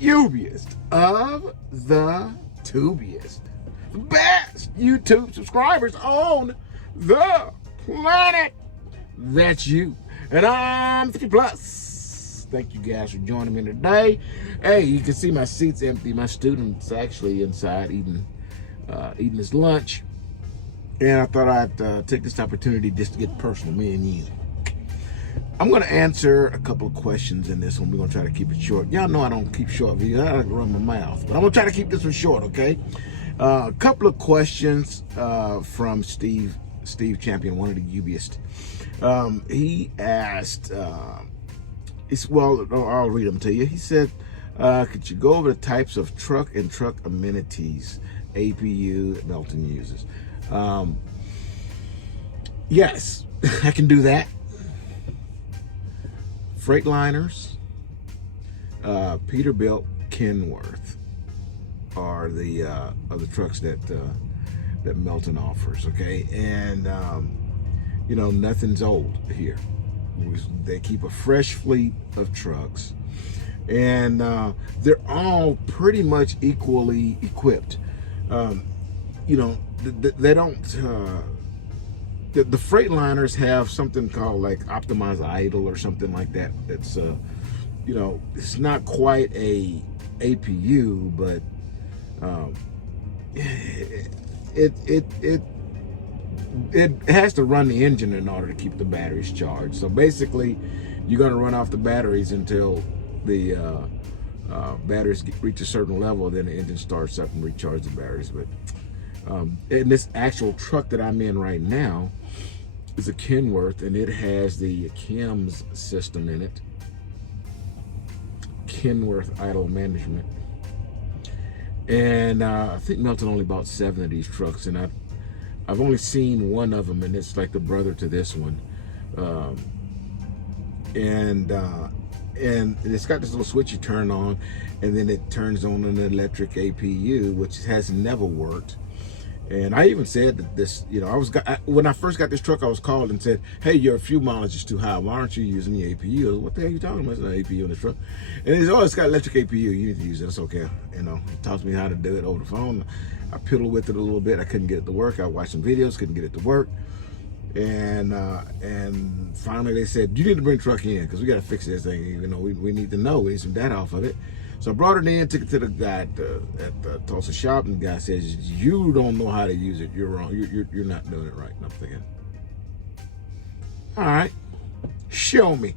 ubiest of the tubiest, the best YouTube subscribers on the planet. That's you. And I'm 50 plus. Thank you guys for joining me today. Hey, you can see my seat's empty. My student's actually inside eating his lunch. And I thought I'd take this opportunity just to get personal, me and you. I'm going to answer a couple of questions in this one. We're going to try to keep it short. Y'all know I don't keep short videos. I like to run my mouth. But I'm going to try to keep this one short, okay? A couple of questions from Steve Champion, one of the ubiest. He asked, well, I'll read them to you. He said, could you go over the types of truck and truck amenities APU that Melton uses? Yes, I can do that. Freightliners, Peterbilt, Kenworth are the trucks that Melton offers. Okay, and you know, nothing's old here. They keep a fresh fleet of trucks, and they're all pretty much equally equipped. You know, they don't. The Freightliners have something called like optimized idle or something like that. That's you know, it's not quite a APU, but it has to run the engine in order to keep the batteries charged. So basically, you're going to run off the batteries until the batteries reach a certain level, then the engine starts up and recharges the batteries. But and this actual truck that I'm in right now is a Kenworth, and it has the CAMS system in it, Kenworth Idle Management. And I think Melton only bought 7 of these trucks, and I've only seen one of them, and it's like the brother to this one. And it's got this little switch you turn on, and then it turns on an electric APU, which has never worked. And I even said that this, you know, when I first got this truck, I was called and said, hey, your fuel mileage is too high. Why aren't you using the APU? I was, what the hell are you talking about? There's no APU in this truck. And he said, oh, it's got electric APU. You need to use it. It's okay. You know, he taught me how to do it over the phone. I piddled with it a little bit. I couldn't get it to work. I watched some videos, couldn't get it to work. And finally they said, you need to bring the truck in because we got to fix this thing. You know, we need to know. We need some data off of it. So I brought it in, took it to the guy at the Tulsa shop, and the guy says, you don't know how to use it. You're wrong. You're not doing it right. And I'm thinking, all right, show me.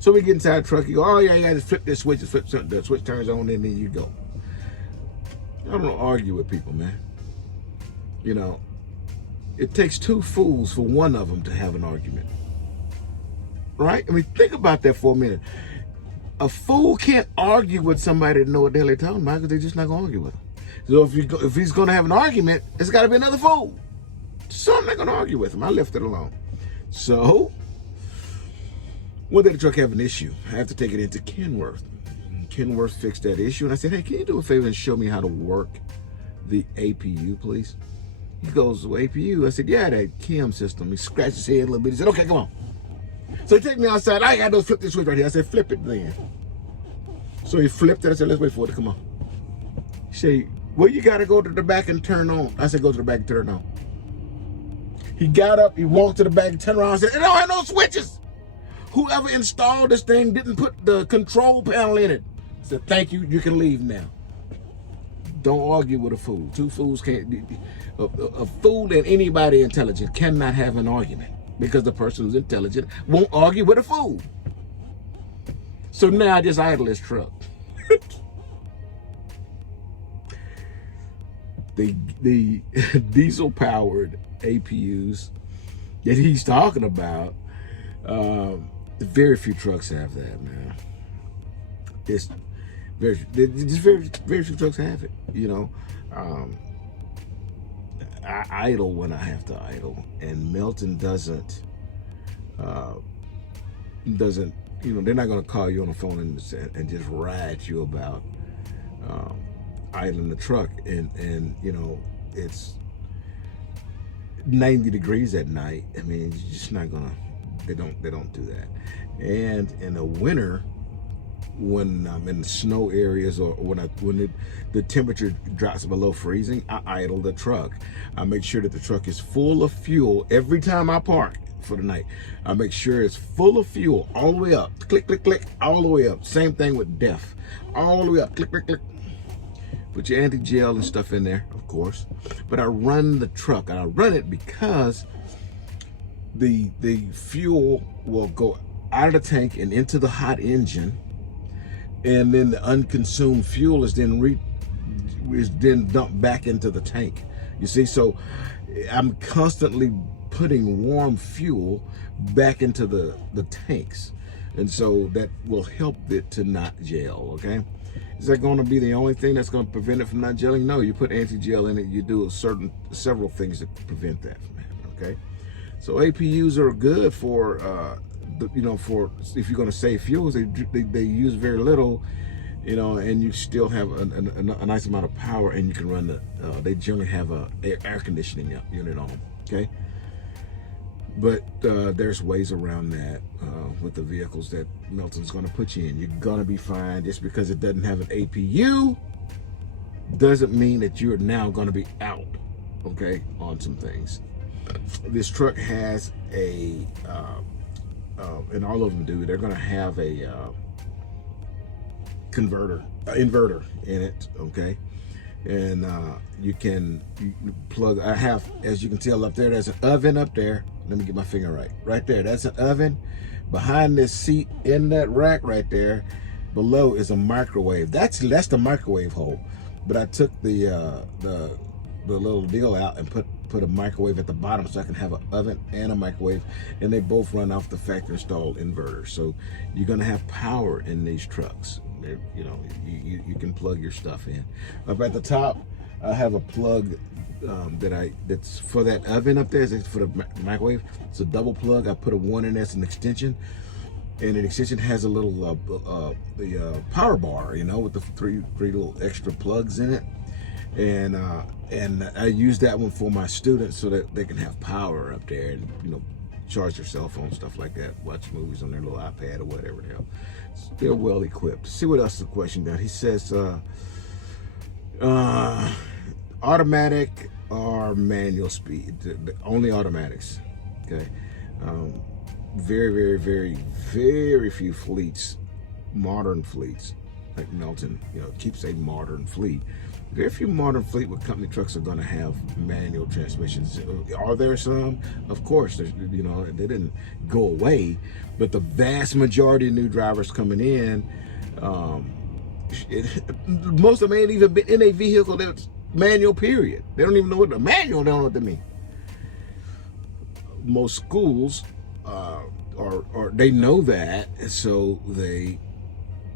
So we get inside the truck. You go, oh yeah, just flip this switch. The switch turns on, and then you go. I don't argue with people, man. You know, it takes 2 fools for one of them to have an argument, right? I mean, think about that for a minute. A fool can't argue with somebody to know what the hell they're talking about because they're just not going to argue with them. So if he's going to have an argument, it's got to be another fool. So I'm not going to argue with him. I left it alone. So one day the truck have an issue. I have to take it into Kenworth. Kenworth fixed that issue. And I said, hey, can you do a favor and show me how to work the APU, please? He goes, well, APU? I said, yeah, that CAM system. He scratched his head a little bit. He said, okay, come on. So he take me outside. I got to flip this switch right here. I said, flip it then. So he flipped it. I said, let's wait for it to come on. He said, well, you got to go to the back and turn on. I said, go to the back and turn on. He got up. He walked to the back and turned around and said, it don't have no switches. Whoever installed this thing didn't put the control panel in it. I said, thank you. You can leave now. Don't argue with a fool. 2 fools can't. A fool and anybody intelligent cannot have an argument. Because the person who's intelligent won't argue with a fool. So now I just idle this truck. the diesel-powered APUs that he's talking about, very few trucks have that, man. It's very few trucks have it, you know. I idle when I have to idle, and Melton doesn't, you know, they're not going to call you on the phone and just riot you about idling the truck, and you know, it's 90 degrees at night. I mean, you're just not gonna, they don't do that. And in the winter, when I'm in the snow areas, or when the temperature drops below freezing, I idle the truck. I make sure that the truck is full of fuel every time I park for the night. I make sure it's full of fuel all the way up. Click, click, click, all the way up. Same thing with DEF. All the way up. Click, click, click. Put your anti-gel and stuff in there, of course. But I run the truck, and I run it because the fuel will go out of the tank and into the hot engine, and then the unconsumed fuel is then dumped back into the tank. You see, so I'm constantly putting warm fuel back into the tanks, and so that will help it to not gel. Okay, is that going to be the only thing that's going to prevent it from not gelling? No, you put anti-gel in it, you do several things to prevent that from happening. Okay, so APUs are good for for if you're going to save fuels. They use very little, and you still have a nice amount of power, and you can run they generally have a air conditioning unit on them. Okay, but there's ways around that with the vehicles that Melton's going to put you in. You're going to be fine. Just because it doesn't have an APU doesn't mean that you're now going to be out, okay, on some things. This truck has a and all of them do, they're going to have a inverter in it, okay? And you can plug, I have, as you can tell up there, there's an oven up there. Let me get my finger right there. That's an oven. Behind this seat in that rack right there, below is a microwave. That's the microwave hole. But I took the little deal out and put a microwave at the bottom, so I can have an oven and a microwave, and they both run off the factory installed inverter. So you're gonna have power in these trucks. You can plug your stuff in. Up at the top, I have a plug that's for that oven up there. It's for the microwave. It's a double plug. I put a one in as an extension, and an extension has a little the power bar, with the three little extra plugs in it. And I use that one for my students so that they can have power up there and charge their cell phone, stuff like that, watch movies on their little iPad or whatever the hell. They're well equipped. See what else the question got. He says automatic or manual speed. Only automatics. Okay. Very, very, very, very few fleets, modern fleets like Melton, keeps a modern fleet. Very few modern fleet with company trucks are going to have manual transmissions. Are there some? Of course, they didn't go away, but the vast majority of new drivers coming in, most of them ain't even been in a vehicle that's manual, period. They don't even know what the manual, they don't know what they mean. Most schools they know that, so they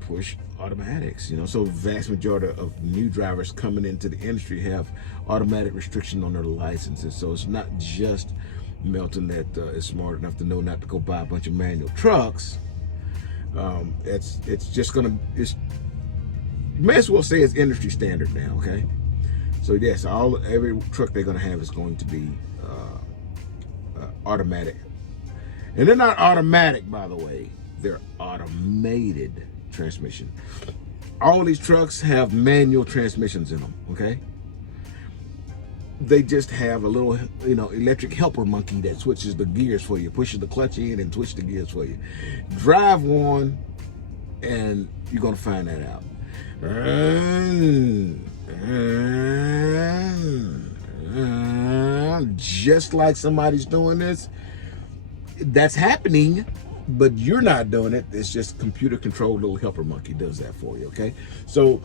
push automatics, so the vast majority of new drivers coming into the industry have automatic restriction on their licenses. So it's not just Melton that is smart enough to know not to go buy a bunch of manual trucks. It's just gonna, you may as well say it's industry standard now. Okay, so yes, every truck they're gonna have is going to be automatic, and they're not automatic, by the way. They're automated transmission. All these trucks have manual transmissions in them, okay? They just have a little, electric helper monkey that switches the gears for you, pushes the clutch in and switches the gears for you. Drive one and you're gonna find that out. Just like somebody's doing this, that's happening, but you're not doing it. It's just computer controlled little helper monkey does that for you, okay? So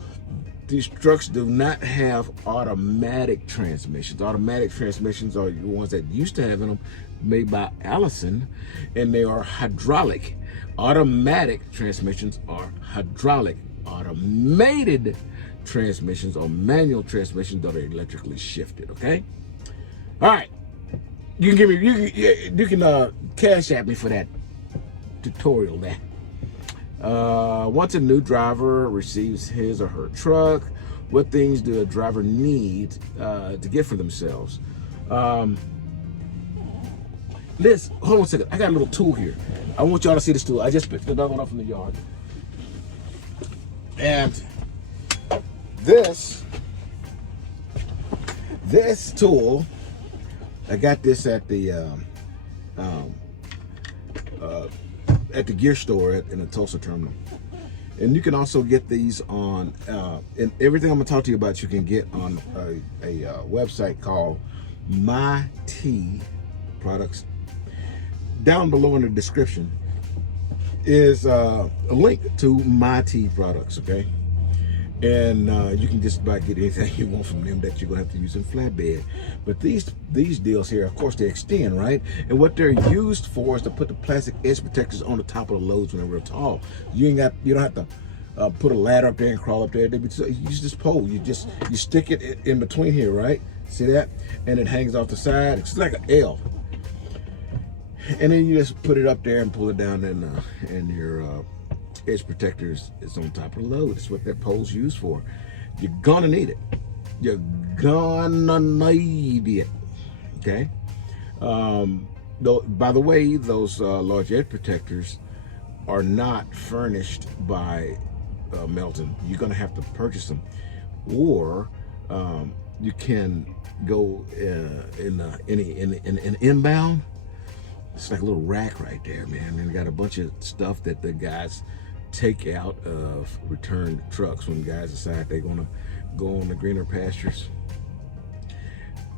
these trucks do not have automatic transmissions. Automatic transmissions are the ones that used to have in them, made by Allison, and they are hydraulic. Automatic transmissions are hydraulic. Automated transmissions or manual transmissions that are electrically shifted, okay? All right. You can cash at me for that tutorial there. Once a new driver receives his or her truck, what things do a driver need to get for themselves? Liz, hold on a second. I got a little tool here. I want y'all to see this tool. I just picked another one up from the yard. And this tool, I got this at the gear store in the Tulsa terminal. And you can also get these on, and everything I'm gonna talk to you about you can get on a website called My Tea Products. Down below in the description is a link to My Tea Products, okay? And you can just about get anything you want from them that you're gonna have to use in flatbed. But these deals here, of course, they extend, right? And what they're used for is to put the plastic edge protectors on the top of the loads when they're real tall. You don't have to put a ladder up there and crawl up there. You use this pole. You stick it in between here, right? See that? And it hangs off the side. It's like an L. And then you just put it up there and pull it down, and your edge protectors is on top of the load. That's what that pole's used for. You're gonna need it. You're gonna need it. Okay. By the way, those large edge protectors are not furnished by Melton. You're gonna have to purchase them, or you can go in inbound. It's like a little rack right there, man. And they got a bunch of stuff that the guys take out of returned trucks when guys decide they're gonna go on the greener pastures.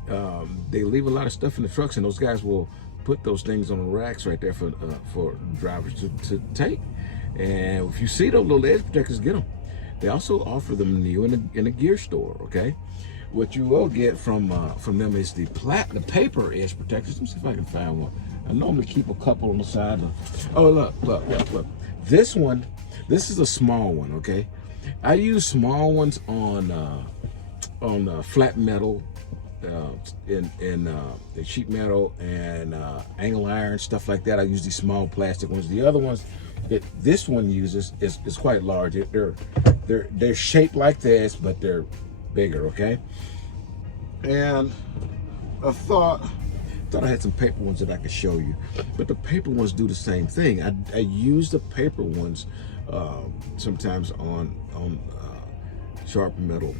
They leave a lot of stuff in the trucks, and those guys will put those things on the racks right there for drivers to take. And if you see those little edge protectors, get them. They also offer them new in a gear store, okay? What you will get from them is the paper edge protectors. Let me see if I can find one. I normally keep a couple on the side. Oh, look. This is a small one, okay? I use small ones on flat metal, in sheet metal and angle iron, stuff like that. I use these small plastic ones. The other ones that this one uses is quite large. They're shaped like this, but they're bigger, okay? And I thought I had some paper ones that I could show you, but the paper ones do the same thing. I use the paper ones sometimes on sharp metal,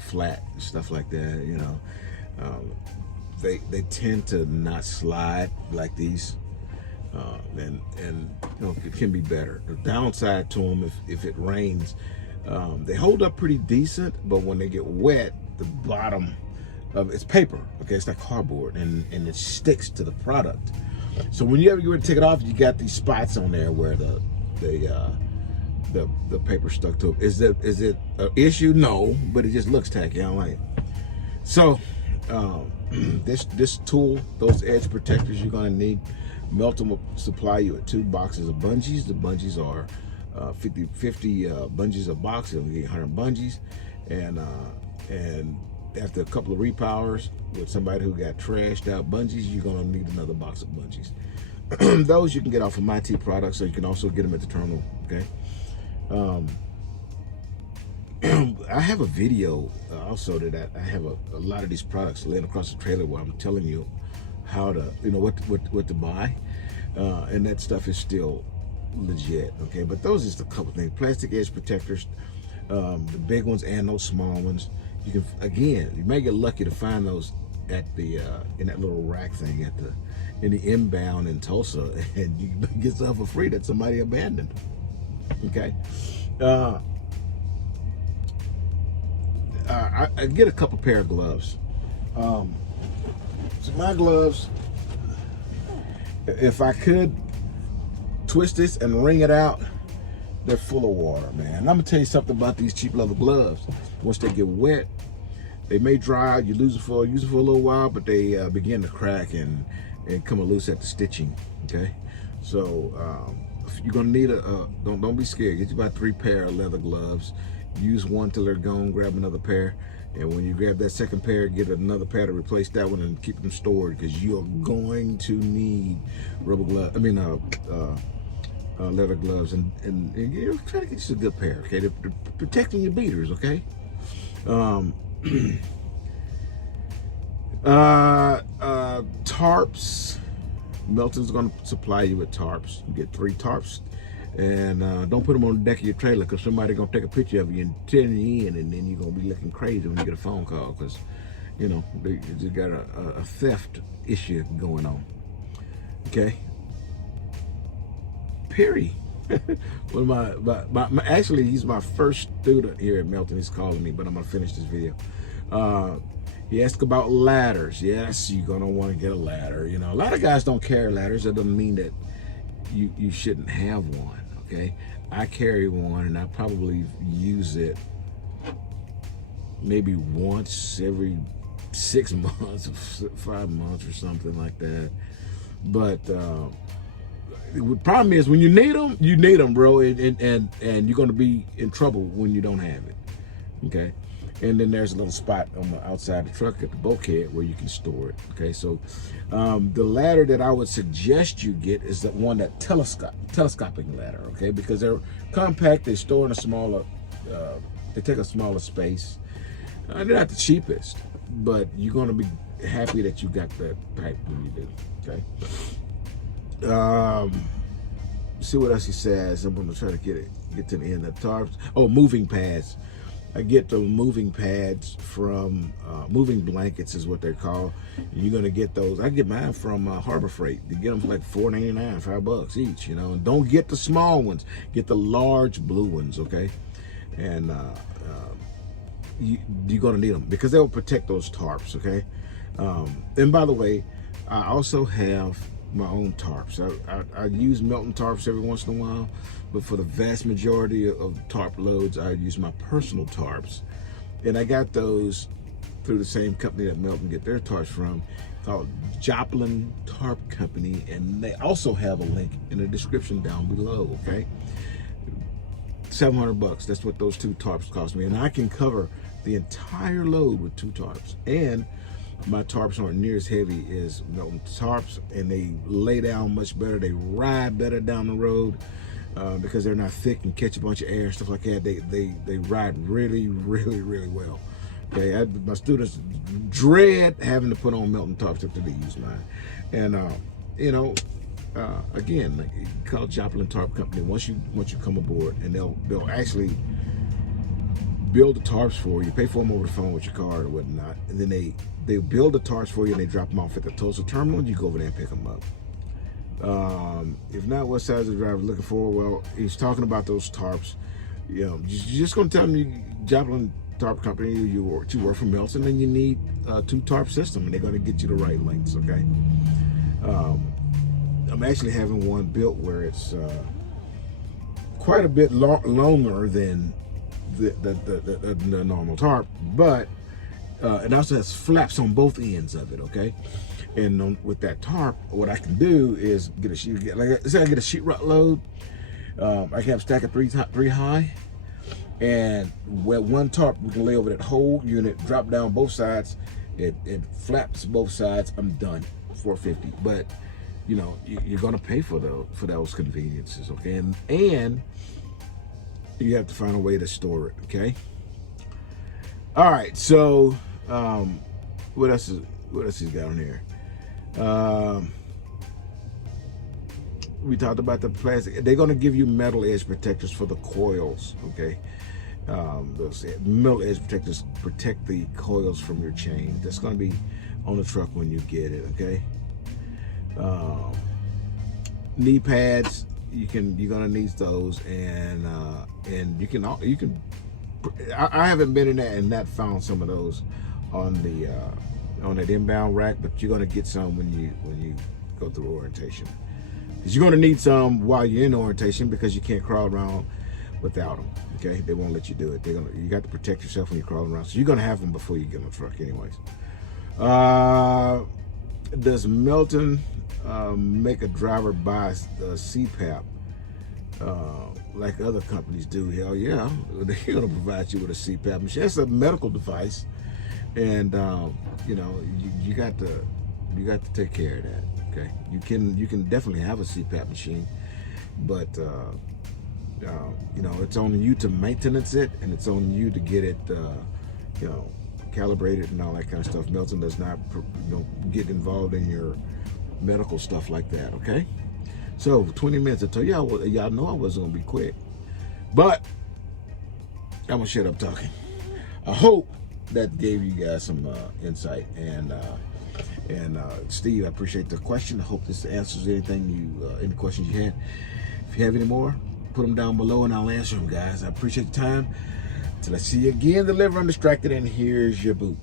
flat stuff like that. You know, they tend to not slide like these, and you know, it can be better. The downside to them, if it rains, they hold up pretty decent, but when they get wet, the bottom of it's paper, okay? It's like cardboard, and it sticks to the product. So when you ever get to take it off, you got these spots on there where the paper stuck to it. Is it an issue? No, but it just looks tacky. I don't like it. So this tool, those edge protectors you're gonna need, Melton will supply you with 2 boxes of bungees. The bungees are 50 bungees a box. You'll get 100 bungees, and after a couple of repowers with somebody who got trashed out bungees, you're gonna need another box of bungees. Those you can get off of My Tea Products, so you can also get them at the terminal, okay? I have a video also that I have a lot of these products laying across the trailer where I'm telling you how to, you know, what to buy, and that stuff is still legit, okay? But those are just a couple things. Plastic edge protectors, the big ones and those small ones. You can, again, you may get lucky to find those at the in that little rack thing in the inbound in Tulsa, and you can get stuff for free that somebody abandoned. Okay. I get a couple pair of gloves. So my gloves, if I could twist this and wring it out, they're full of water, man. And I'm gonna tell you something about these cheap leather gloves. Once they get wet, they may dry out. You use it for a little while, but they begin to crack and come loose at the stitching. Okay, so you're gonna need don't be scared. Get you about 3 pair of leather gloves. Use one till they're gone. Grab another pair, and when you grab that second pair, get another pair to replace that one and keep them stored, because you're going to need rubber gloves. Leather gloves, and you know, try to get you a good pair, okay? They're protecting your beaters, okay? Tarps. Melton's going to supply you with tarps. You get 3 tarps And don't put them on the deck of your trailer, because somebody gonna take a picture of you and turn you in, and then you're gonna be looking crazy when you get a phone call, because you know they got a theft issue going on. Okay. Perry, one of my actually, he's my first student here at Melton. He's calling me, but I'm gonna finish this video. He asked about ladders. Yes, you're gonna want to get a ladder. You know, a lot of guys don't carry ladders. That doesn't mean that you shouldn't have one. Okay, I carry one, and I probably use it maybe once every 6 months, 5 months, or something like that. But the problem is, when you need them, bro, and you're going to be in trouble when you don't have it. Okay. And then there's a little spot on the outside of the truck at the bulkhead where you can store it. Okay, so the ladder that I would suggest you get is the one that telescoping ladder. Okay, because they're compact, they store in a smaller, they take a smaller space. They're not the cheapest, but you're going to be happy that you got that type when you do. Okay. See what else he says. I'm going to try to get to the end of the tarps. Oh, moving pads. I get the moving pads from moving blankets is what they're called. You're gonna get those. I get mine from Harbor Freight. You get them for like $4.99, $5 each. You know, and don't get the small ones. Get the large blue ones, okay? And you're gonna need them because they'll protect those tarps, okay? And by the way, I also have my own tarps. I use Melton tarps every once in a while, but for the vast majority of tarp loads, I use my personal tarps. And I got those through the same company that Melton get their tarps from, called Joplin Tarp Company, and they also have a link in the description down below, okay? $700, that's what those 2 tarps cost me, and I can cover the entire load with 2 tarps. And my tarps aren't near as heavy as Melton tarps, and they lay down much better. They ride better down the road because they're not thick and catch a bunch of air and stuff like that. They ride really, really, really well. Okay, my students dread having to put on Melton tarps after they use mine. And you know, again, like, call Joplin Tarp Company once you come aboard, and they'll actually build the tarps for you. Pay for them over the phone with your card or whatnot, and then they build the tarps for you, and they drop them off at the Tulsa terminal, and you go over there and pick them up. If not, what size of the driver looking for? Well, he's talking about those tarps. You know, you're just going to tell me Joplin Tarp Company, you work for Melton, and you need a 2 tarp system, and they're going to get you the right lengths, okay? I'm actually having one built where it's quite a bit longer than the normal tarp, but it also has flaps on both ends of it, okay? And with that tarp, what I can do is get a sheet. Like I said, I get a sheetrock load. I can have a stack of three high, and with one tarp, we can lay over that whole unit, drop down both sides, it flaps both sides. I'm done. $450. But you know, you're gonna pay for those conveniences, okay? And you have to find a way to store it, okay? All right, so what else he's got on here? We talked about the plastic. They're gonna give you metal edge protectors for the coils, okay? Those metal edge protectors protect the coils from your chain. That's gonna be on the truck when you get it, okay? Knee pads, you're gonna need those, and you can I haven't been in that and not found some of those on that inbound rack, but you're gonna get some when you go through orientation, because you're gonna need some while you're in orientation, because you can't crawl around without them, okay? They won't let you do it. You got to protect yourself when you're crawling around, so you're gonna have them before you get on the truck anyways. Does Melton make a driver buy a CPAP like other companies do? Hell yeah, they're gonna provide you with a CPAP machine. That's a medical device, and you know, you got to take care of that. Okay, you can definitely have a CPAP machine, but you know, it's on you to maintenance it, and it's on you to get it you know, calibrated and all that kind of stuff. Melton does not, you know, get involved in your medical stuff like that, okay? So 20 minutes. I told y'all, y'all know I wasn't gonna be quick, but I'm gonna shut up talking. I hope that gave you guys some insight. And Steve, I appreciate the question. I hope this answers anything any questions you had. If you have any more, put them down below and I'll answer them, guys. I appreciate the time. Till I see you again, deliver undistracted, and here's your boot.